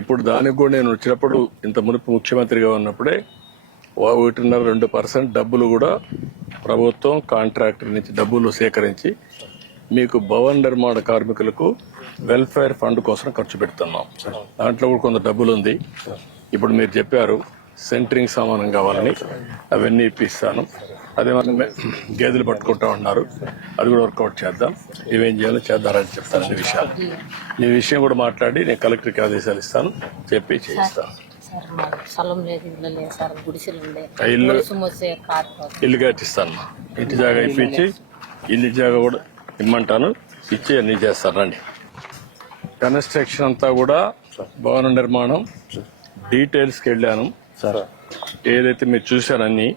ఇప్పుడు దానికి కూడా నేను వచ్చినప్పుడు ఇంత మునుపు ముఖ్యమంత్రిగా ఉన్నప్పుడే ఒకటిన్నర రెండు పర్సెంట్ డబ్బులు కూడా ప్రభుత్వం కాంట్రాక్టర్ నుంచి డబ్బులు సేకరించి మీకు భవన్ నిర్మాణ కార్మికులకు వెల్ఫేర్ ఫండ్ కోసం ఖర్చు పెడుతున్నాం. దాంట్లో కూడా కొంత డబ్బులు ఉంది ఇప్పుడు మీరు చెప్పారు సెంటరింగ్ సామానం కావాలని అవన్నీ ఇప్పిస్తాను. అదే మనం గేదెలు పట్టుకుంటా ఉన్నారు. అది కూడా వర్కౌట్ చేద్దాం. ఇవేం చేయాలో చేద్దారని చెప్తాను ఈ విషయాలు. ఈ విషయం కూడా మాట్లాడి నేను కలెక్టర్కి ఆదేశాలు ఇస్తాను. చెప్పి చేయిస్తాను. ఇల్లు ఇల్లు కట్టిస్తాను. ఇంటి జాగా ఇప్పించి ఇల్లు జాగా కూడా ఇమ్మంటాను. ఇచ్చి అన్ని చేస్తాను. రండి. కన్స్ట్రక్షన్ అంతా కూడా భవన నిర్మాణం. డీటెయిల్స్కి వెళ్ళాను. సార్. ఏదైతే మీరు చూశారన్నీ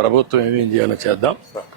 ప్రభుత్వం ఏమేం చేయాలో చేద్దాం.